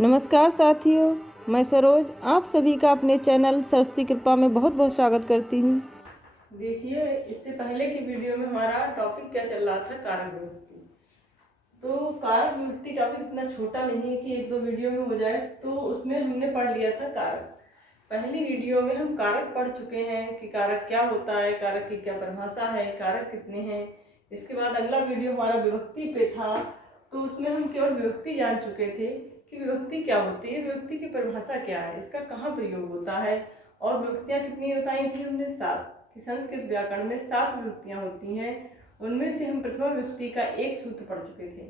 नमस्कार साथियों, मैं सरोज आप सभी का अपने चैनल सरस्वती कृपा में बहुत बहुत स्वागत करती हूँ। देखिए, इससे पहले की वीडियो में हमारा टॉपिक क्या चल रहा था, कारक विभक्ति। तो कारक विभक्ति टॉपिक इतना छोटा नहीं है कि एक दो वीडियो में हो जाए, तो उसमें हमने पढ़ लिया था कारक। पहली वीडियो में हम कारक पढ़ चुके हैं कि कारक क्या होता है, कारक की क्या परिभाषा है, कारक कितने हैं। इसके बाद अगला वीडियो हमारा विभक्ति पे था, तो उसमें हम केवल विभक्ति जान चुके थे कि विभक्ति क्या होती है, विभक्ति की परिभाषा क्या है, इसका कहाँ प्रयोग होता है, और विभक्तियाँ कितनी बताई थी हमने, 7। कि संस्कृत व्याकरण में 7 विभक्तियाँ होती हैं। उनमें से हम प्रथमा विभक्ति का एक सूत्र पढ़ चुके थे।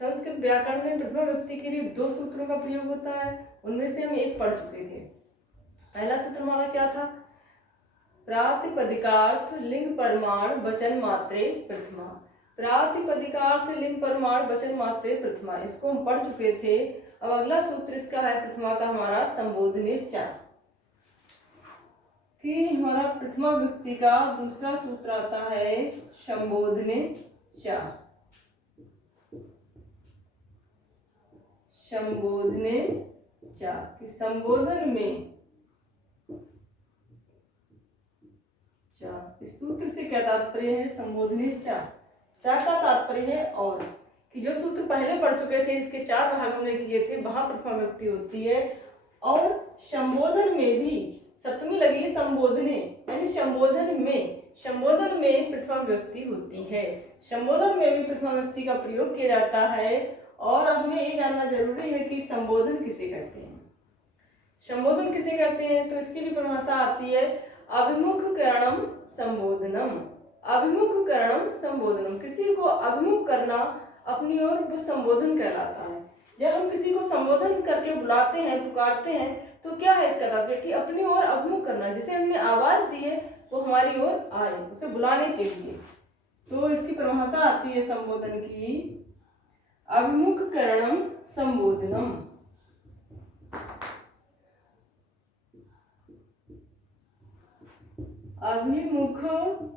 संस्कृत व्याकरण में प्रथमा विभक्ति के लिए 2 सूत्रों का प्रयोग होता है, उनमें से हम एक पढ़ चुके थे। पहला सूत्र हमारा क्या था, प्रातिपदिकार्थ लिंग परमाण वचन मात्रे प्रथमा। प्रातिपदिकार्थ लिंग परमाण वचन मात्रे प्रथमा, इसको हम पढ़ चुके थे। अब अगला सूत्र इसका है प्रथमा का हमारा संबोधने च, कि हमारा प्रथमा विभक्ति का दूसरा सूत्र आता है संबोधने च। संबोधने च, कि संबोधन में च। इस सूत्र से क्या तात्पर्य है, संबोधने च का तात्पर्य है और, कि जो सूत्र पहले पढ़ चुके थे, इसके 4 भाग हमने किए थे, वहां प्रथमा विभक्ति होती है। और संबोधन में भी सप्तमी लगी है संबोधने, यानी संबोधन में प्रथमा विभक्ति होती है। संबोधन में भी प्रथमा विभक्ति का प्रयोग किया जाता है। और अब हमें ये जानना जरूरी है कि संबोधन किसे कहते हैं। संबोधन किसे कहते हैं, तो इसकी भी परिभाषा आती है अभिमुखकरणम संबोधनम। अभिमुखकरणम संबोधनम, किसी को अभिमुख करना अपनी ओर, वो संबोधन कहलाता है। जब हम किसी को संबोधन करके बुलाते हैं, पुकारते हैं, तो क्या है इसका तात्पर्य, कि अपनी ओर अभिमुख करना, जिसे हमने आवाज दी है वो हमारी ओर आए, उसे बुलाने के लिए। तो इसकी परिभाषा आती है संबोधन की अभिमुखकरणम संबोधनम। अभिमुखकरणम,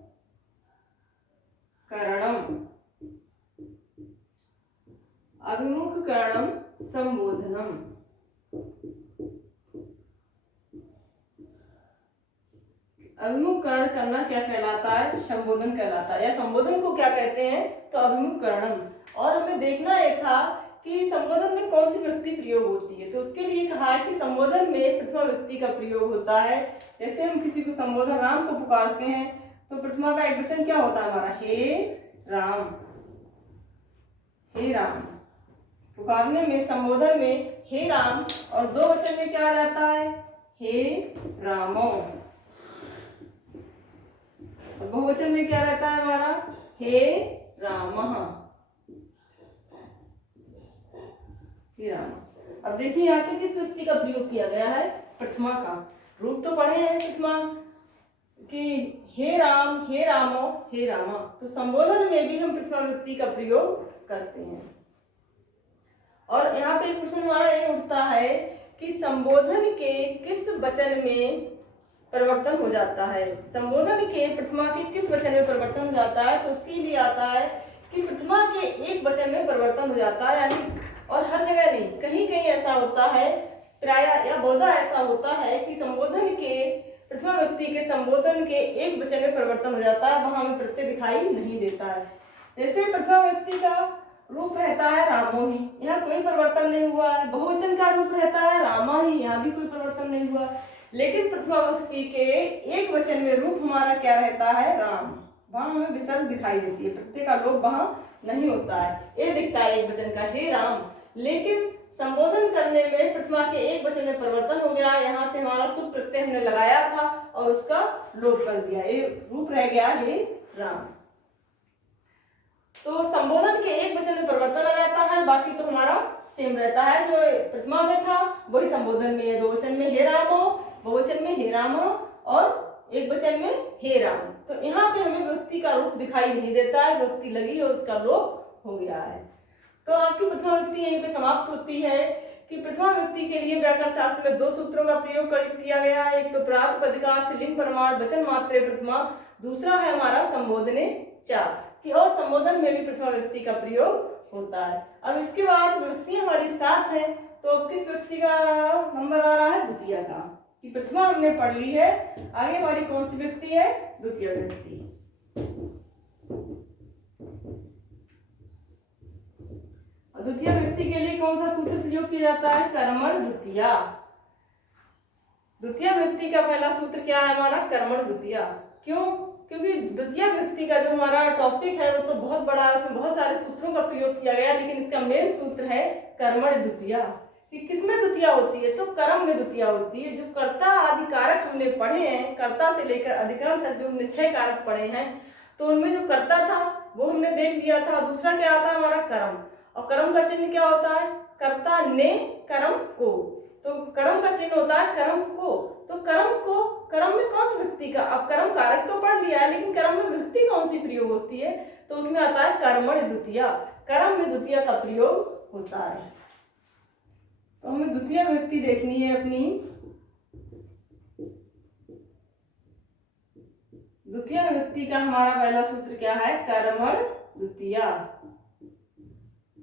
अभिमुखकरणम संबोधनम। अभिमुखकरण करना क्या कहलाता है, संबोधन कहलाता है। या संबोधन को क्या कहते हैं, तो अभिमुखकरणम। और हमें देखना यह था कि संबोधन में कौन सी विभक्ति प्रयोग होती है, तो उसके लिए कहा है कि संबोधन में प्रथमा विभक्ति का प्रयोग होता है। जैसे हम किसी को संबोधन राम को पुकारते हैं, तो प्रथमा का एक वचन क्या होता है हमारा, हे राम। हे राम पुकारने में, संबोधन में हे राम, और 2 वचन में क्या आ जाता है, हे रामो। बहुवचन में क्या रहता है हमारा, हे रामः, हे राम। अब देखिए यहाँ पे किस व्यक्ति का प्रयोग किया गया है, प्रथमा का। रूप तो पढ़े हैं प्रथमा कि हे राम, हे रामो, हे रामा। तो संबोधन में भी हम प्रथमा व्यक्ति का प्रयोग करते हैं। और यहाँ पे एक प्रश्न हमारा ये उठता है कि संबोधन के किस वचन में परिवर्तन हो जाता है। संबोधन के प्रथमा के किस वचन में परिवर्तन हो जाता है, तो उसके लिए आता है कि प्रथमा के एक वचन में परिवर्तन हो जाता है, यानी और हर जगह नहीं, कहीं कहीं ऐसा होता है, प्रायः या बहुधा ऐसा होता है कि संबोधन के प्रथमा व्यक्ति के संबोधन के एक वचन में परिवर्तन हो जाता है, वहां हमें प्रत्यय दिखाई नहीं देता है। जैसे प्रथमा व्यक्ति का रूप रहता है रामो ही, यहाँ कोई परिवर्तन नहीं हुआ है। बहुवचन का रूप रहता है रामा ही, यहाँ भी कोई परिवर्तन नहीं हुआ। लेकिन प्रथमा विभक्ति के एक वचन में रूप हमारा क्या रहता है, राम। वहां हमें विसर्ग दिखाई देती है, प्रत्यय का लोप वहां नहीं होता है, ये दिखता है एक वचन का, हे राम। लेकिन संबोधन करने में प्रथमा के एक वचन में परिवर्तन हो गया, यहाँ से हमारा सुख प्रत्यय हमने लगाया था और उसका लोप कर दिया, ये रूप रह गया हे राम। तो संबोधन के एक वचन में परिवर्तन आ जाता है, बाकी तो हमारा सेम रहता है। जो प्रथमा में था वही संबोधन में है, 2 वचन में हे रामो, बहुवचन में हे राम, और एक वचन में हे राम। तो यहाँ पे हमें व्यक्ति का रूप दिखाई नहीं देता है, व्यक्ति लगी और उसका लोप हो गया है। तो आपकी प्रथमा व्यक्ति यहीं पे समाप्त होती है कि प्रथमा व्यक्ति के लिए व्याकरण शास्त्र में 2 सूत्रों का प्रयोग किया गया है। एक तो प्रातिपदिकार्थ लिंग प्रमाण वचन मात्रे प्रथमा, दूसरा है हमारा संबोधने च, कि और संबोधन में भी प्रथमा व्यक्ति का प्रयोग होता है। अब इसके बाद विभक्ति हमारी 7 है, तो तो अब किस व्यक्ति का नंबर आ रहा है? द्वितीय का। कि प्रथमा हमने पढ़ ली है, आगे हमारी कौन सी व्यक्ति है? द्वितीय व्यक्ति। द्वितीय व्यक्ति के लिए कौन सा सूत्र प्रयोग किया जाता है? कर्मण द्वितीय। द्वितीय व्यक्ति का पहला सूत्र क्या है हमारा? कर्मण द्वितीय। क्यों? क्योंकि द्वितीय व्यक्ति का जो हमारा टॉपिक है वो तो बहुत बड़ा है, उसमें बहुत सारे सूत्रों का प्रयोग किया गया, लेकिन इसका मेन सूत्र है कर्मण द्वितीय। कि किसमें द्वितीय होती है? तो कर्म में द्वितीय होती है। जो कर्ता आदि कारक हमने पढ़े हैं, कर्ता से लेकर अधिकरण तक जो हमने 6 कारक पढ़े हैं, तो उनमें जो कर्ता था वो हमने देख लिया था। दूसरा क्या आता है हमारा? कर्म। और कर्म का चिन्ह क्या होता है? कर्ता ने कर्म को। तो कर्म का चिन्ह होता है कर्म को। तो कर्म को, कर्म में कौन सी व्यक्ति का? अब कर्म कारक तो पढ़ लिया है, लेकिन कर्म में व्यक्ति कौन सी प्रयोग होती है? तो उसमें आता है कर्मण द्वितीय। कर्म में द्वितीय का प्रयोग होता है। तो हमें द्वितीय व्यक्ति देखनी है अपनी। द्वितीय व्यक्ति का हमारा पहला सूत्र क्या है? कर्मण द्वितीय।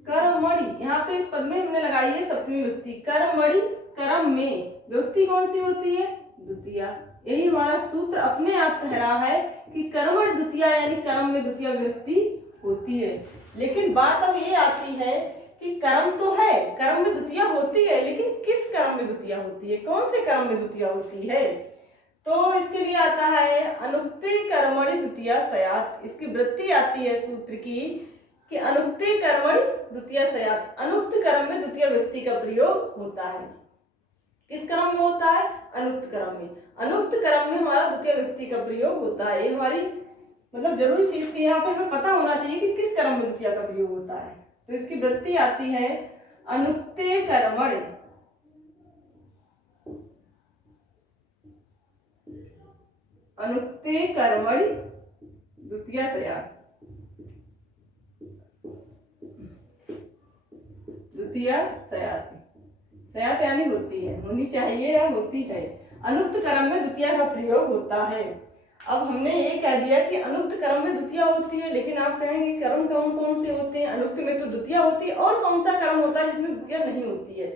कर्मणि, यहाँ पे इस पद में हमने लगाई है सप्तमी व्यक्ति। कर्मणि, कर्म में व्यक्ति कौन सी होती है? द्वितीय। यही हमारा सूत्र अपने आप कह रहा है कि कर्मण द्वितीय, यानी कर्म में द्वितीय व्यक्ति होती है। लेकिन बात अब ये आती है कि कर्म तो है, कर्म में द्वितीय होती है, लेकिन किस कर्म में द्वितीय होती है? कौन से कर्म में द्वितीय होती है? तो इसके लिए आता है अनुक्ति कर्मणि द्वितीय स्यात्। इसकी वृत्ति आती है सूत्र की कि अनुक्ति कर्मणि द्वितीय स्यात्। अनुक्त कर्म में द्वितीय व्यक्ति का प्रयोग होता है। किस क्रम में होता है? अनुक्त क्रम में। अनुक्त क्रम में हमारा द्वितीय व्यक्ति का प्रयोग होता है। ये हमारी मतलब जरूरी चीज थी, यहाँ पे हमें पता होना चाहिए कि किस क्रम में द्वितीय का प्रयोग होता है। तो इसकी वृत्ति आती है अनुक्ते कर्मणि। अनुक्ते कर्मणि द्वितीय स्यात्। द्वितीय स्यात्, स्यात् यानी होती है, होनी चाहिए या होती है। अनुक्त कर्म में द्वितीय का प्रयोग होता है। अब हमने ये कह दिया कि अनुक्त कर्म में द्वितीय होती है, लेकिन आप कहेंगे कर्म कौन कौन से होते हैं? अनुक्त में तो द्वितीय होती है, और कौन सा कर्म होता है जिसमें द्वितीय नहीं होती है?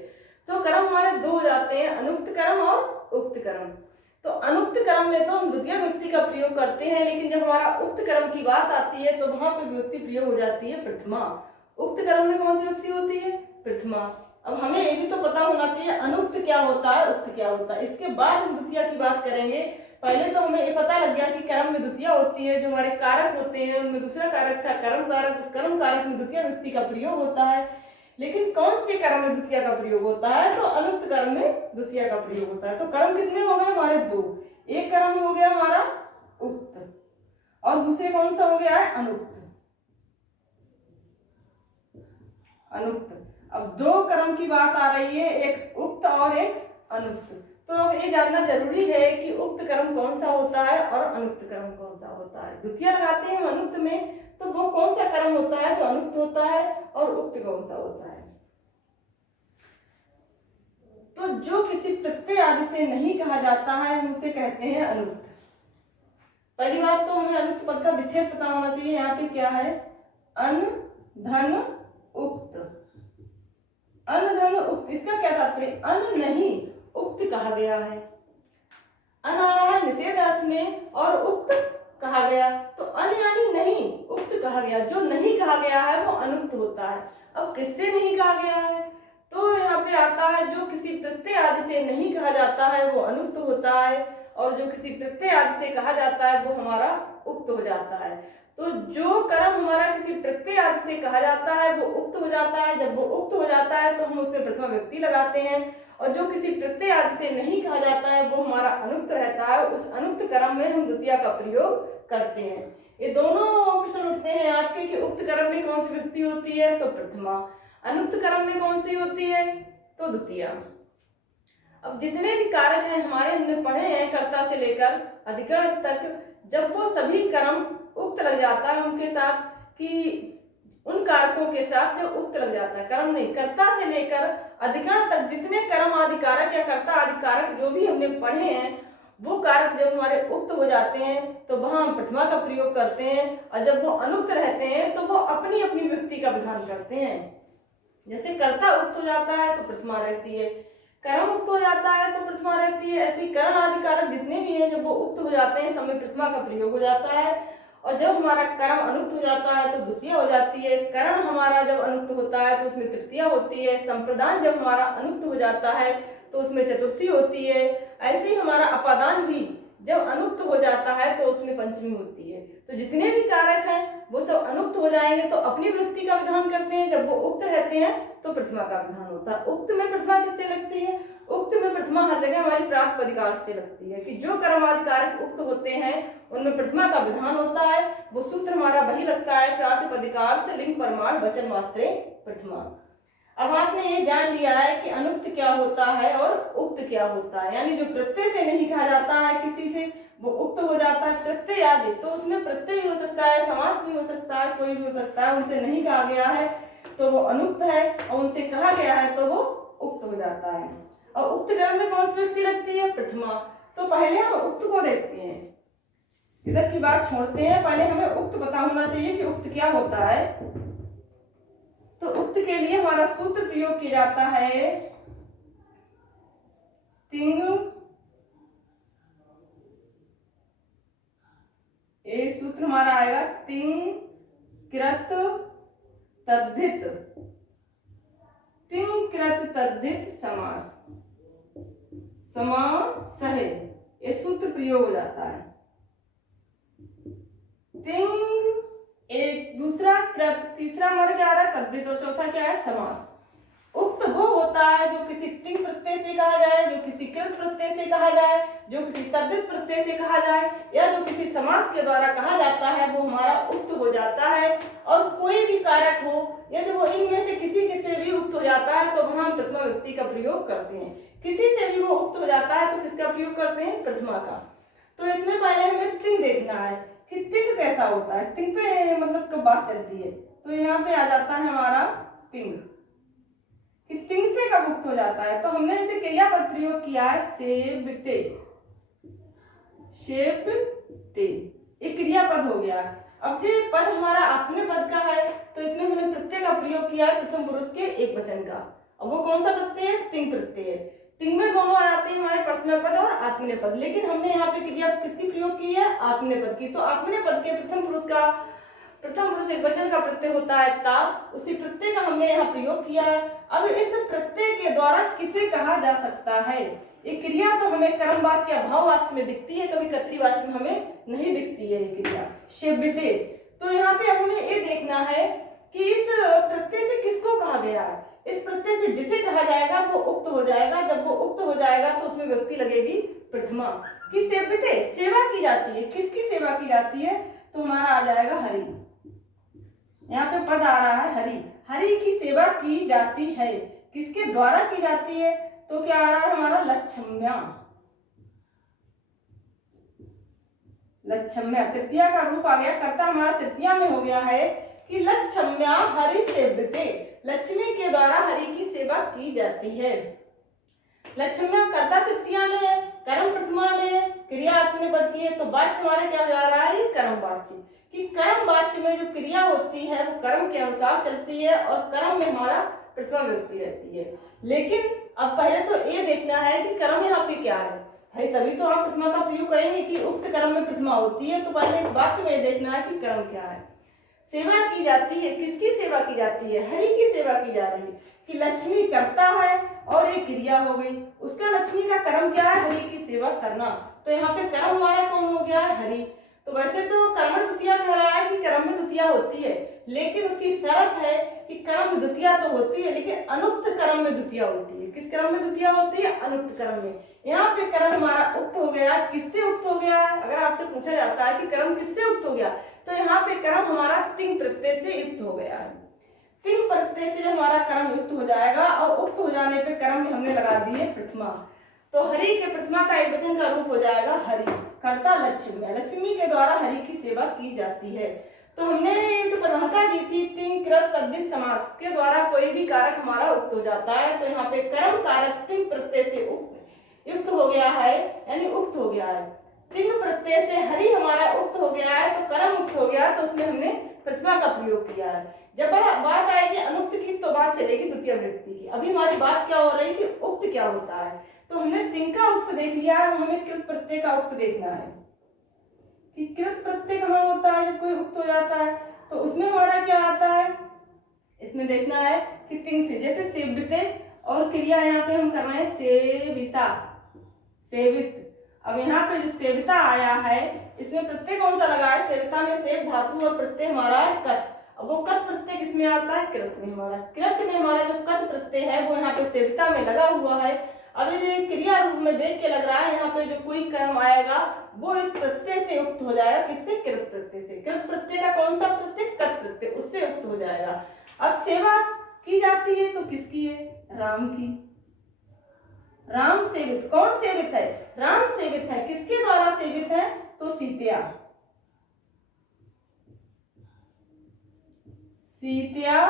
तो कर्म हमारे 2 हो जाते हैं, अनुक्त कर्म और उक्त कर्म। तो अनुक्त कर्म में तो हम द्वितीय व्यक्ति का प्रयोग करते हैं, लेकिन जब हमारा उक्त कर्म की बात आती है तो वहां पर व्यक्ति प्रयोग हो जाती है प्रथमा। उक्त कर्म में कौन सी व्यक्ति होती है? प्रथमा। अब हमें ये भी तो पता होना चाहिए अनुक्त क्या होता है, उक्त क्या होता है। इसके बाद हम द्वितीय की बात करेंगे। पहले तो हमें ये पता लग गया कि कर्म में द्वितीय होती है, जो हमारे कारक होते हैं उनमें दूसरा कारक था कर्म कारक, उस कर्म कारक में द्वितीय व्यक्ति का प्रयोग होता है। लेकिन कौन से कर्म में द्वितीय का प्रयोग होता है? तो अनुक्त कर्म में द्वितीय का प्रयोग होता है। तो कर्म कितने हो गए हमारे? 2। एक कर्म हो गया हमारा उक्त, और दूसरे कौन सा हो गया है? अनुक्त। अनुक्त। अब 2 कर्म की बात आ रही है, एक उक्त और एक अनुक्त। तो अब ये जानना जरूरी है कि उक्त कर्म कौन सा होता है और अनुक्त कर्म कौन सा होता है। द्वितीय लगाते हैं अनुक्त में, तो वो कौन सा कर्म होता है जो अनुक्त होता है, और उक्त कौन सा होता है? तो जो किसी प्रत्यय आदि से नहीं कहा जाता है हम उसे कहते हैं अनुक्त। पहली बात तो हमें अनुक्त पद का विच्छेद पता होना चाहिए। यहाँ पे क्या है? अन धन उक्त। अन धन उक्त, इसका क्या तात्पर्य? अन नहीं, उक्त कहा गया है। अन आ रहा है निषेध अर्थ में, और उक्त कहा गया, तो अन यानी नहीं, उक्त कहा गया। जो नहीं कहा गया है वो अनुक्त होता है। अब किससे नहीं कहा गया है? तो यहाँ पे आता है जो किसी प्रत्यय आदि से नहीं कहा जाता है वो अनुक्त होता है, और जो किसी प्रत्यय आदि से कहा जाता है वो हमारा उक्त हो जाता है। तो जो कर्म हमारा किसी प्रत्यय आदि से कहा जाता है वो उक्त हो जाता है। जब वो उक्त हो जाता है तो हम उसमें प्रथमा व्यक्ति लगाते हैं, और जो किसी प्रत्यय आदि से नहीं कहा जाता है वो हमारा अनुक्त रहता है। उस अनुक्त कर्म में हम द्वितीय का प्रयोग करते हैं। ये दोनों प्रश्न उठते हैं आपके कि उक्त कर्म में कौन सी व्यक्ति होती है? तो प्रथमा। अनुक्त कर्म में कौन सी होती है? तो द्वितीय। अब जितने भी कारक हैं हमारे, हमने पढ़े हैं कर्ता से लेकर अधिकरण तक, जब वो सभी कर्म उक्त लग जाता है उनके साथ, कि उन कारकों के साथ जो उक्त लग जाता है, कर्म नहीं, कर्ता से लेकर अधिकरण तक जितने कर्म आदि कारक या कर्ता आदि कारक जो भी हमने पढ़े हैं, वो कारक जब हमारे उक्त हो जाते हैं तो वहां हम प्रथमा का प्रयोग करते हैं, और जब वो अनुक्त रहते हैं तो वो अपनी अपनी व्यक्ति का विधान करते हैं। जैसे कर्ता उक्त हो जाता है तो प्रथमा रहती है, कर्म उक्त हो जाता है तो प्रथमा रहती है। ऐसे ही करण आदि कारक जितने भी हैं जब वो उक्त हो जाते हैं सब में प्रथमा का प्रयोग हो जाता है। और जब हमारा कर्म अनुक्त हो जाता है तो द्वितीय हो जाती है। करण हमारा जब अनुक्त होता है तो उसमें तृतीया होती है। संप्रदान जब हमारा अनुक्त हो जाता है तो उसमें चतुर्थी होती है। ऐसे ही हमारा अपादान भी जब अनुक्त हो जाता है तो उसमें पंचमी होती है। तो जितने भी कारक हैं वो सब अनुक्त हो जाएंगे तो अपनी व्यक्ति का विधान करते हैं, जब वो उक्त रहते हैं तो प्रथमा का विधान होता है। उक्त में प्रथमा किससे लगती है? उक्त में प्रथमा हर जगह हमारी प्रातिपदिकार से लगती है कि जो कर्मादि कारक उक्त होते हैं उनमें प्रथमा का विधान होता है। वो सूत्र हमारा वही लगता है, प्रातिपदिकार्थ लिंग प्रमाण वचन मात्रे प्रथमा। अब आपने ये जान लिया है कि अनुक्त क्या होता है और उक्त क्या होता है। यानी जो प्रत्यय से नहीं कहा जाता है किसी से वो उक्त हो जाता है। प्रत्यय आदि तो उसमें प्रत्यय भी हो सकता है, समास भी हो सकता है, कोई भी हो सकता है। उनसे नहीं कहा गया है तो वो अनुक्त है और उनसे कहा गया है तो वो उक्त हो जाता है। और उक्त क्रम में कौन सी व्यक्ति लगती है? प्रथमा। तो पहले हम उक्त को देखते हैं, इधर की बात छोड़ते हैं, पहले हमें उक्त पता होना चाहिए कि उक्त क्या होता है। तो उक्त के लिए हमारा सूत्र प्रयोग किया जाता है तिंग, ये सूत्र हमारा आएगा तिंग कृत तद्धित, तिंग कृत तद्धित समास, समास है, ये सूत्र प्रयोग हो जाता है। तिंग एक, दूसरा कृत, तीसरा हमारा क्या आ रहा है? तद्धित, और चौथा क्या है? समास। उक्त वो होता है जो किसी तिंग प्रत्यय से कहा जाए, जो किसी कृत प्रत्यय से कहा जाए, जो किसी तद्धित प्रत्यय से कहा जाए, या जो किसी समास के द्वारा कहा जाता है वो हमारा उक्त हो जाता है। और कोई भी कारक हो यदि वो इनमें से किसी से भी उक्त हो जाता है तो वहां हम प्रथमा व्यक्ति का प्रयोग करते हैं। किसी से भी वो उक्त हो जाता है तो किसका प्रयोग करते हैं? प्रथमा का। तो इसमें पहले हमें तिंग देखना है कि तिंग कैसा होता है, तिंग पे मतलब कब बात चलती है। तो यहाँ पे आ जाता है हमारा तिंग, कि तिंग से कब उक्त हो जाता है। तो हमने इसे क्रियापद प्रयोग किया है सेबते, शेपते, एक क्रियापद हो गया। अब जो पद हमारा आत्मने पद का है तो इसमें हमने प्रत्यय का प्रयोग किया है प्रथम पुरुष के एक वचन का। अब वो कौन सा प्रत्यय है? तिंग प्रत्यय। तिंग में दोनों आ जाते हैं हमारे परस्मय पद और आत्मनेय पद, लेकिन हमने यहाँ पे क्रिया किसकी प्रयोग की है? आत्मनेय पद की। तो आत्मनेय पद के प्रथम पुरुष एक वचन का प्रत्यय होता है ता, उसी प्रत्यय का हमने यहाँ प्रयोग किया है। अब इस प्रत्यय के द्वारा किसे कहा जा सकता है? ये क्रिया तो हमें कर्मवाच्य या भाववाच्य में दिखती है, कभी कर्तृवाच्य में हमें नहीं दिखती है ये क्रिया शेव्यते। तो यहाँ पे अब हमें ये देखना है कि इस प्रत्यय से किसको कहा गया है। इस प्रत्यय से जिसे कहा जाएगा वो उक्त हो जाएगा। जब वो उक्त हो जाएगा तो उसमें व्यक्ति लगेगी प्रथमा। कि सेव्यते सेवा की जाती है, किसकी सेवा की जाती है? तो हमारा आ जाएगा हरि। यहाँ पे पद आ रहा है हरि, हरि की सेवा की जाती है। किसके द्वारा की जाती है? तो क्या आ रहा है हमारा? लक्षम्या, लक्षम्या तृतीया का रूप आ गया। कर्ता हमारा तृतीया में हो गया है कि लक्षम्या हरि सेव्यते, लक्ष्मी के द्वारा हरि की सेवा की जाती है। लक्षम्या कर्ता तृतीया में है, कर्म प्रथमा में है, क्रिया आत्मनेय पद की है। तो वाच्य हमारा क्या जा रहा है? कर्म वाच्य, कि कर्म वाच्य में जो क्रिया होती है वो कर्म के अनुसार चलती है और कर्म में हमारा प्रथमा व्यक्ति रहती है। लेकिन अब पहले तो ये देखना है कि कर्म यहाँ पे क्या है भाई, तभी तो आप प्रथमा का प्रयोग करेंगे कि उक्त कर्म में प्रथमा होती है। तो पहले इस वाक्य में देखना है कि कर्म क्या है। सेवा की जाती है, किसकी सेवा की जाती है? हरि की सेवा की जा रही है। कि लक्ष्मी करता है और एक क्रिया हो गई, उसका लक्ष्मी का कर्म क्या है? हरि की सेवा करना। तो यहाँ पे कर्म हमारा कौन हो गया है? हरि। तो वैसे तो कर्म द्वितीया कह रहा है कि कर्म में द्वितीया होती है, लेकिन उसकी शर्त है कि कर्म में द्वितीया तो होती है लेकिन अनुक्त कर्म में द्वितीया होती है। किस कर्म में द्वितीया होती है? अनुक्त कर्म में। यहाँ पे कर्म हमारा उक्त हो गया, किससे उक्त हो गया? अगर आपसे पूछा जाता है कि कर्म किससे उक्त हो गया, तो यहाँ पे कर्म हमारा तिंग प्रत्यय से युक्त हो गया है। तिंग प्रत्यय से जब हमारा कर्म युक्त हो जाएगा और उक्त हो जाने पे कर्म में हमने लगा दिए प्रथमा, तो हरि के प्रथमा का एक वचन का रूप हो जाएगा हरि। कर्ता लक्ष्मी, लक्ष्मी के द्वारा हरि की सेवा की जाती है। तो हमने जो परिभाषा दी थी तिंग कृत तद्धित समास के द्वारा कोई भी कारक हमारा उक्त हो जाता है। तो यहाँ पे कर्म कारक तिंग प्रत्यय से युक्त हो गया है, यानी उक्त हो गया है। तिंग प्रत्यय से हरि हमारा उक्त हो गया है तो कर्म उक्त हो गया, तो उसमें हमने प्रथमा का प्रयोग किया है। जब बात आएगी अनुक्त की तो बात चलेगी द्वितीय विभक्ति की। अभी हमारी बात क्या हो रही है कि उक्त क्या होता है। तो हमने तिंग का उक्त देख लिया है, हमें कृत प्रत्यय का उक्त देखना है कि कृत प्रत्यय कहाँ होता है जब कोई उक्त हो जाता है। तो उसमें हमारा क्या आता है, इसमें देखना है कि तिंग से, जैसे सेविते और क्रिया यहाँ पे हम कर रहे हैं सेविता, सेवित। अब यहाँ पे जो सेविता आया है इसमें प्रत्यय कौन सा लगा है, सेविता में सेव धातु और प्रत्यय हमारा है कत। अब वो कत प्रत्यय किसमें आता है, कृत में। हमारा कृत में हमारा जो कत प्रत्यय है वो यहाँ पे सेविता में लगा हुआ है। अब ये क्रिया रूप में देख के लग रहा है यहाँ पे जो कोई कर्म आएगा वो इस प्रत्यय से युक्त हो जाएगा, किससे, कृत प्रत्यय से। कृत प्रत्यय का कौन सा प्रत्यय, कत प्रत्यय, उससे युक्त हो जाएगा। अब सेवा की जाती है तो किसकी है, राम की। राम सेवित, कौन सेवित है, राम सेवित है। किसके द्वारा सेवित है, तो सीतया, सीतया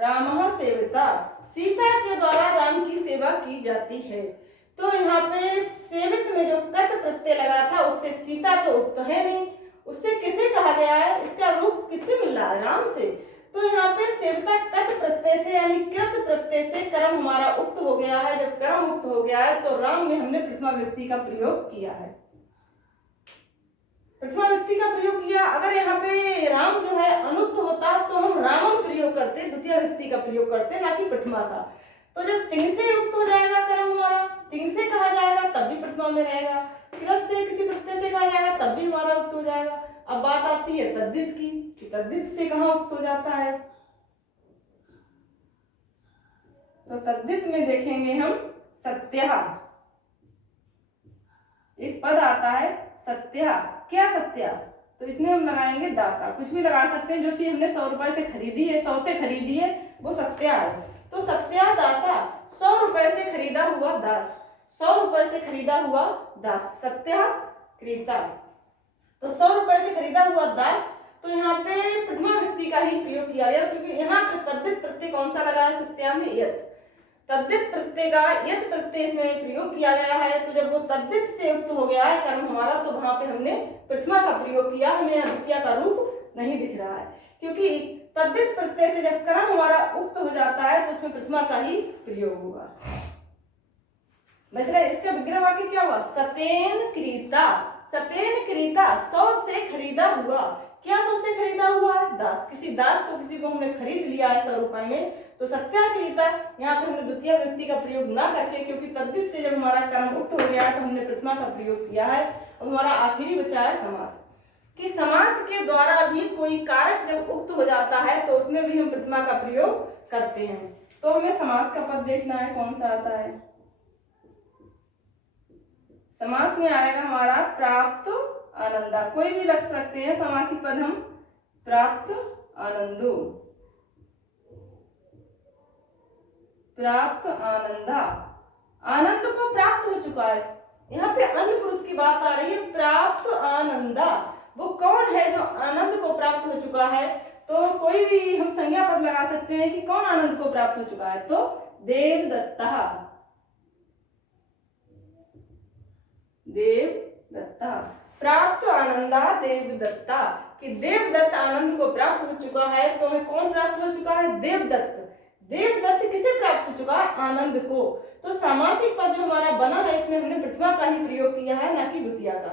रामः सेविता, सीता के द्वारा राम की सेवा की जाती है। तो यहाँ पे सेवित में जो कत प्रत्यय लगा था उससे सीता तो उक्त है नहीं, उससे किसे कहा गया है, इसका रूप किससे मिल रहा है, राम से। तो यहाँ पे सेविता कत प्रत्यय से यानी कृत प्रत्यय से कर्म हमारा उक्त हो गया है। जब कर्म उक्त हो गया है तो राम में हमने प्रथमा व्यक्ति का प्रयोग किया है, प्रथमा व्यक्ति का प्रयोग किया। अगर यहाँ पे राम जो है अनुक्त होता तो हम रामम प्रयोग करते, द्वितीय व्यक्ति का प्रयोग करते, ना कि प्रथमा का। तो जब तिंग से युक्त हो जाएगा कर्म हमारा, तिंग से कहा जाएगा तब भी प्रथमा में रहेगा, कृत से किसी प्रत्यय से कहा जाएगा तब भी हमारा उक्त हो जाएगा। अब बात आती है तद्धित की, तद्धित से कहाँ उक्त हो जाता है। तो तद्धित में देखेंगे हम सत्यः, एक पद आता है सत्यः। क्या सत्या, तो इसमें हम लगाएंगे दासा, कुछ भी लगा सकते हैं। जो चीज हमने 100 रुपए से खरीदी है, 100 से खरीदी है, वो सत्या है। तो सत्या दासा, 100 रुपए से खरीदा हुआ दास, 100 रुपए से खरीदा हुआ दास, सत्या क्रेता। तो 100 रुपए से खरीदा हुआ दास, तो यहाँ पे प्रथमा व्यक्ति का ही प्रयोग किया गया, क्योंकि यहाँ पे तद्धित प्रत्यय कौन सा लगा है सत्या में, यत्। तद्धित प्रत्यय का यत् प्रत्यय इसमें प्रयोग किया गया है। तो जब वो तद्धित से युक्त हो गया है कर्म हमारा, तो वहां पे हमने प्रथमा का प्रयोग किया, हमें यहाँ द्वितीय का रूप नहीं दिख रहा है। क्योंकि तद्धित प्रत्यय से जब कर्म हमारा उक्त हो जाता है तो उसमें प्रथमा का ही प्रयोग होगा। वैसे इसका विग्रह वाक्य क्या हुआ, सतेन क्रीता, सतेन क्रीता, 100 से खरीदा हुआ। क्या 100 से खरीदा हुआ है, दास। किसी दास को, किसी को हमने खरीद लिया है 100 रुपए में, तो सत्या क्रीता। यहाँ पे हमने द्वितीय व्यक्ति का प्रयोग ना करके, क्योंकि तद्धित से जब हमारा कर्म उक्त हो गया है तो हमने प्रथमा का प्रयोग किया है। अब हमारा आखिरी बचा है समास, कि समास के द्वारा भी कोई कारक जब उक्त हो जाता है तो उसमें भी हम प्रथमा का प्रयोग करते हैं। तो हमें समास का पद देखना है कौन सा आता है। समास में आएगा हमारा प्राप्त आनंदा, कोई भी रख सकते हैं समासी पद हम, प्राप्त आनंदो, प्राप्त आनंदा, आनंद को प्राप्त हो चुका है। यहाँ पे अन्य पुरुष की बात आ रही है, प्राप्त आनंदा, वो कौन है जो आनंद को प्राप्त हो चुका है। तो कोई भी हम संज्ञा पद लगा सकते हैं कि कौन आनंद को प्राप्त हो चुका है, तो देवदत्ता, देवदत्ता, प्राप्त आनंदा देवदत्ता, कि देवदत्त आनंद को प्राप्त हो चुका है। तो हमें कौन प्राप्त हो चुका है, देवदत्त। देवदत्त किसे प्राप्त हो चुका है, आनंद को। तो सामासिक पद जो हमारा बना है इसमें हमने प्रथमा का ही प्रयोग किया है, ना कि द्वितीय का,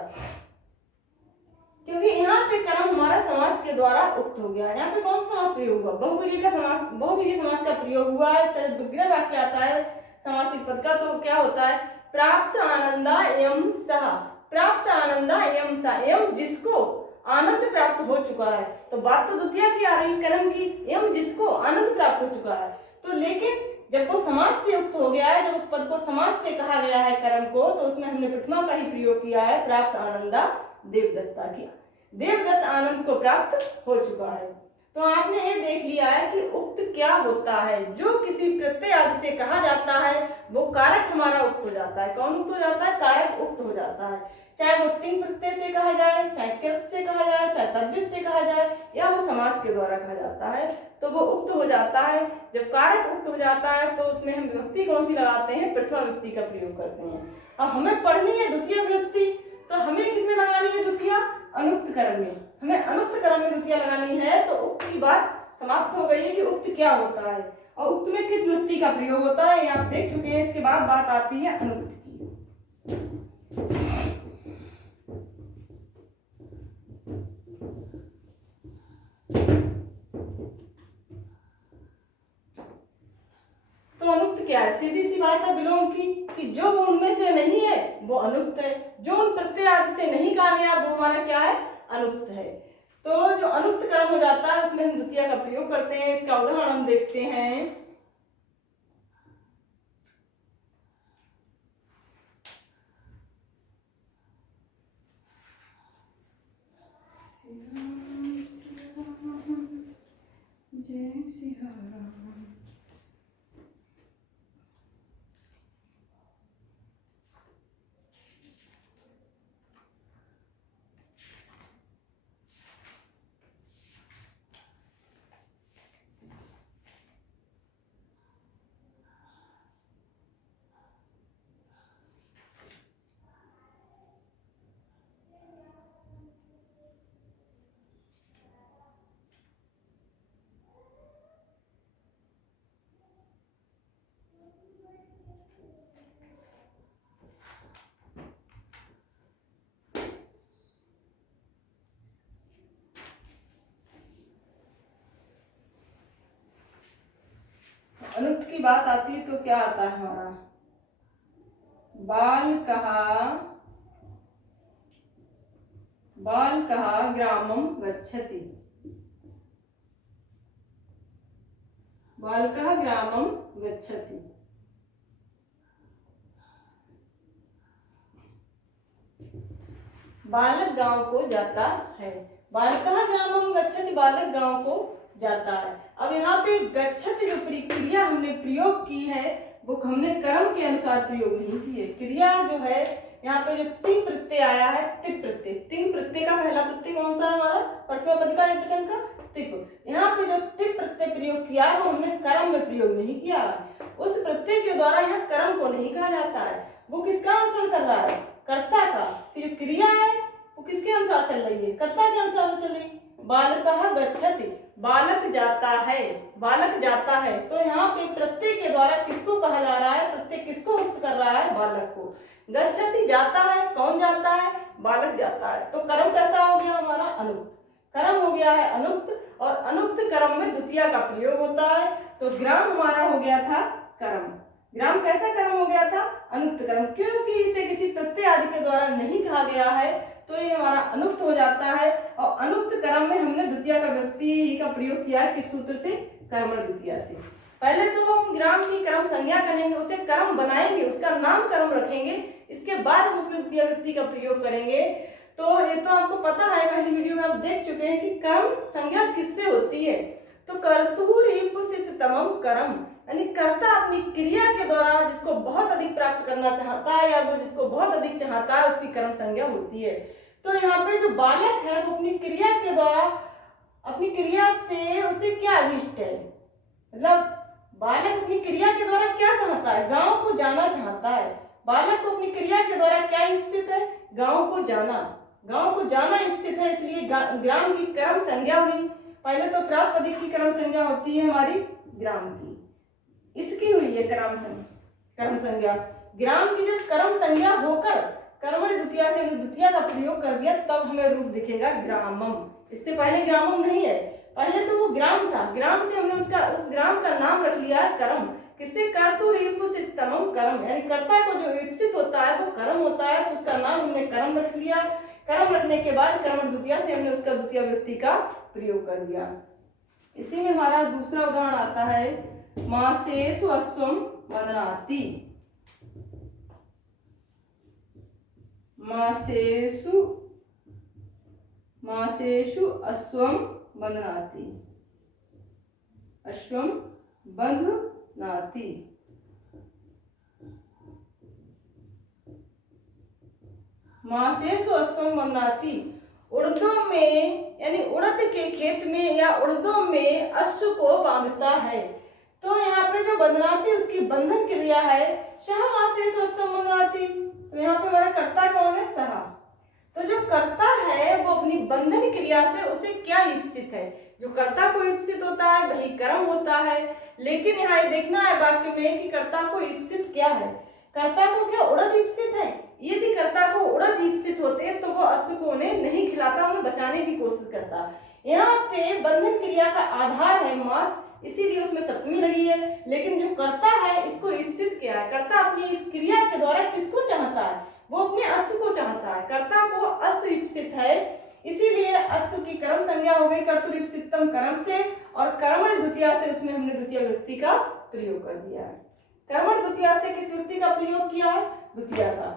क्योंकि यहाँ पे कर्म हमारा समास के द्वारा उक्त हो गया है। यहाँ पे कौन सा समास प्रयोग हुआ, बहुव्रीहि का समास, बहुव्रीहि समास का प्रयोग हुआ है। इसका विग्रह वाक्य आता है सामासिक पद का, तो क्या होता है, प्राप्त आनंदा एवं सह, प्राप्त आनंदा एवं सह, एवं जिसको आनंद प्राप्त हो चुका है। तो बात तो द्वितीय की आ रही कर्म की, एवं जिसको आनंद प्राप्त हो चुका है। तो लेकिन जब वो समास से युक्त हो गया है, जब उस पद को समास से कहा गया है कर्म को, तो उसमें हमने प्रथमा का ही प्रयोग किया है, प्राप्त आनंदा देवदत्ता किया, देवदत्त आनंद को प्राप्त हो चुका है। तो आपने ये देख लिया है कि उक्त क्या होता है। जो किसी प्रत्यय आदि से कहा जाता है वो कारक हमारा उक्त हो जाता है। कौन उक्त हो जाता है, कारक उक्त हो जाता है। चाहे वो तिंग प्रत्यय से कहा जाए, चाहे कृत से कहा जाए, चाहे तद्धित से कहा जाए, या वो समास के द्वारा कहा जाता है, तो वो उक्त हो जाता है। जब कारक उक्त हो जाता है तो उसमें हम विभक्ति कौन सी लगाते हैं, प्रथमा विभक्ति का प्रयोग करते हैं। अब हमें पढ़नी है द्वितीय विभक्ति, तो हमें किसमें लगानी है द्वितीय, अनुक्त कर्म में। हमें अनुक्त कर्म में द्वितीय लगानी है तो उक्त की बात समाप्त हो गई है कि उक्त क्या होता है और उक्त में किस विभक्ति का प्रयोग होता है, ये आप देख चुके हैं। इसके बाद बात आती है अनुक्त की। तो अनुक्त क्या है? सीधी सी बात है विलोम की, कि जो उनमें से नहीं है वो अनुक्त है, जो उन प्रत्यय आदि से नहीं कहा गया वो हमारा क्या है? अनुक्त है। तो जो अनुक्त कर्म हो जाता है उसमें हम द्वितीय का प्रयोग करते हैं। इसका उदाहरण हम देखते हैं। जय सिया राम। अनुक्त की बात आती है तो क्या आता है हमारा? बाल कहा ग्रामम गच्छति। बाल कहा ग्रामम गच्छति। बालक गांव को जाता है। बालकः ग्रामम गच्छति, बालक गांव को जाता है। अब यहाँ पे गच्छति जो क्रिया हमने प्रयोग की है वो हमने कर्म के अनुसार प्रयोग नहीं की है। क्रिया जो है यहाँ पे जो तिंग प्रत्यय आया है, तिप प्रत्यय, तिंग प्रत्यय का पहला प्रत्यय कौन सा है हमारा? परसमय पद का एकवचन का तिप। यहाँ पे जो तिप प्रत्यय प्रयोग किया है वो हमने कर्म में प्रयोग नहीं किया है। उस प्रत्यय के द्वारा यहाँ कर्म को नहीं कहा जाता है। वो किसका अनुसरण कर रहा है? कर्ता का। कि जो क्रिया है वो किसके अनुसार चल रही है? कर्ता के अनुसार चल रही है। बालकः गच्छति, बालक जाता है, बालक जाता है। तो यहाँ पे प्रत्यय के द्वारा किसको कहा जा रहा है? प्रत्यय किसको उक्त कर रहा है? बालक को। गच्छति जाता है, कौन जाता है? बालक जाता है। तो कर्म कैसा हो गया हमारा? अनुक्त। कर्म हो गया है अनुक्त, और अनुक्त कर्म में द्वितीय का प्रयोग होता है। तो ग्राम हमारा हो गया था कर्म। ग्राम कैसा कर्म हो गया था? अनुक्त कर्म। क्योंकि इसे किसी प्रत्यय आदि के द्वारा नहीं कहा गया है तो ये हमारा अनुक्त हो जाता है। और अनुक्त कर्म में हमने द्वितीय का व्यक्ति का प्रयोग किया है। किस सूत्र से? कर्म द्वितीय से। पहले तो हम ग्राम की कर्म संज्ञा करेंगे, उसे कर्म बनाएंगे, उसका नाम कर्म रखेंगे, इसके बाद हम उसमें द्वितीय व्यक्ति का प्रयोग करेंगे। तो ये तो आपको पता है, पहली वीडियो में आप देख चुके हैं कि कर्म संज्ञा किससे होती है। तो कर्तुरीप्सिततमं कर्म, यानी कर्ता अपनी क्रिया के द्वारा जिसको बहुत अधिक प्राप्त करना चाहता है या वो जिसको बहुत अधिक चाहता है उसकी कर्म संज्ञा होती है। तो यहाँ पे जो बालक है वो अपनी क्रिया के द्वारा, अपनी क्रिया से उसे क्या अभिष्ट है? मतलब बालक अपनी क्रिया के द्वारा क्या चाहता है? गांव को जाना चाहता है। बालक को अपनी क्रिया के द्वारा क्या इप्सित है? गांव को जाना। गांव को जाना इप्सित है, इसलिए ग्राम की कर्म संज्ञा हुई। पहले तो प्राप्त पदिक की कर्म संज्ञा होती है हमारी ग्राम की, इसकी हुई है कर्म संज्ञा। ग्राम की जब कर्म संज्ञा होकर कर्मणि द्वितीय से हमने द्वितीय का प्रयोग कर दिया तब हमें रूप दिखेगा ग्रामम। इससे पहले ग्रामम नहीं है, पहले तो वो ग्राम था। ग्राम से हमने उस ग्राम का नाम रख लिया है कर्म। किससे? कर्तुरीप्सिततमं कर्म, यानी कर्ता को जो इप्सित होता है वो कर्म होता है, तो उसका नाम हमने कर्म रख लिया। कर्म रखने के बाद कर्म द्वितीय से हमने उसका द्वितीय व्यक्ति का प्रयोग कर दिया। इसी में हमारा दूसरा उदाहरण आता है, मासेषु अश्वं वदनाति। मासेषु अश्वं बध्नाति। अश्वं बध्नाति। मासेषु अश्वं बध्नाति, उड़दों में यानी उड़द के खेत में या उड़दों में अश्व को बांधता है। तो यहाँ पे जो बंधनाती उसकी बंधन क्रिया है सह मासेषु अश्वं बध्नाति। तो यहाँ पे हमारा कर्ता कौन है? सहा। तो जो कर्ता है वो अपनी बंधन क्रिया से उसे क्या इप्सित है? जो कर्ता को ईप्सित होता है वही कर्म होता है। लेकिन यहाँ ये देखना है वाक्य में कि कर्ता को ईप्सित क्या है। कर्ता को क्या उड़द ईप्सित है? यदि कर्ता को उड़द ईप्सित होते तो वो अश्व को उन्हें नहीं खिलाता, उन्हें बचाने की कोशिश करता। यहाँ पे बंधन क्रिया का आधार है मांस, इसीलिए उसमें सप्तमी लगी है। लेकिन जो कर्ता है इसको ईप्सित क्या है? कर्ता अपनी इस क्रिया के द्वारा किसको चाहता है? वो अपने अश्व को चाहता है। कर्ता को अश्व ईप्सित है, इसीलिए अश्व की कर्म संज्ञा हो गई कर्तुरीप्सितम कर्म से, और कर्मण द्वितीया से उसमें हमने द्वितीय व्यक्ति का प्रयोग कर दिया है। कर्मण द्वितीया से किस व्यक्ति का प्रयोग किया है? द्वितीया का।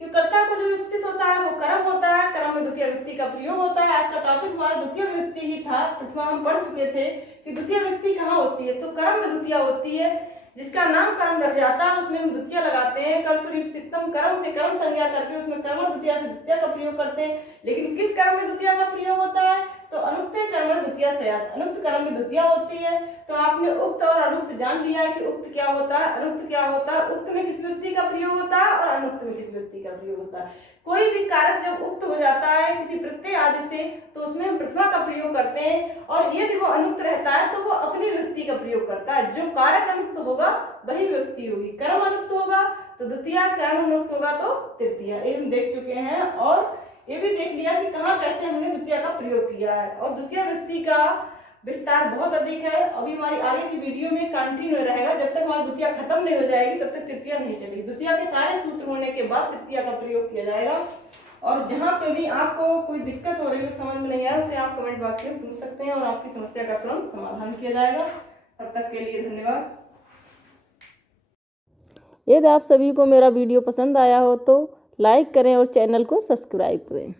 क्योंकि कर्ता को जो ईप्सित होता है वो कर्म होता है, कर्म में द्वितीय व्यक्ति का प्रयोग होता है। आज का टॉपिक हमारा द्वितीय व्यक्ति ही था। प्रथमा हम पढ़ चुके थे कि द्वितीय व्यक्ति कहाँ होती है, तो कर्म में द्वितीय होती है। जिसका नाम कर्म रख जाता है उसमें हम द्वितीय लगाते हैं। कर्तुरीप्सितम कर्म से कर्म संज्ञा करके उसमें कर्मण द्वितीय से द्वितीय का प्रयोग करते हैं। लेकिन किस कर्म में द्वितीय का प्रयोग होता है? तो अनुक्त कर्मण द्वितीय स्यात्, अनुक्त कर्म में द्वितीय होती है। तो आपने उक्त और अनुक्त जान लिया है कि उक्त क्या होता है, अनुक्त क्या होता है। उक्त में किस व्यक्ति का प्रयोग होता है और अनुक्त में किस व्यक्ति का प्रयोग होता है। कोई भी कारक जब उक्त हो जाता है किसी प्रत्यय आदि से तो उसमें हम प्रथमा का प्रयोग करते हैं, और यदि वो अनुक्त रहता है तो वो अपने व्यक्ति का प्रयोग करता है। जो कारक अनुक्त होगा वही व्यक्ति होगी। कर्म अनुक्त होगा तो द्वितीय, कर्ण अनुक्त होगा तो तृतीय। ये हम देख चुके हैं, और ये भी देख लिया कि कहाँ कैसे हमने द्वितीय का प्रयोग किया है। और द्वितीय व्यक्ति का विस्तार बहुत अधिक है, अभी हमारी आगे की वीडियो में कंटिन्यू रहेगा। जब तक हमारी द्वितीय खत्म नहीं हो जाएगी तब तक तृतीय नहीं चलेगी। द्वितीय के सारे सूत्र होने के बाद तृतीय का प्रयोग किया जाएगा। और जहाँ पे भी आपको कोई दिक्कत हो रही हो, समझ में नहीं आया, उसे आप कमेंट बॉक्स में पूछ सकते हैं और आपकी समस्या का तुरंत समाधान किया जाएगा। तब तक के लिए धन्यवाद। यदि आप सभी को मेरा वीडियो पसंद आया हो तो लाइक करें और चैनल को सब्सक्राइब करें।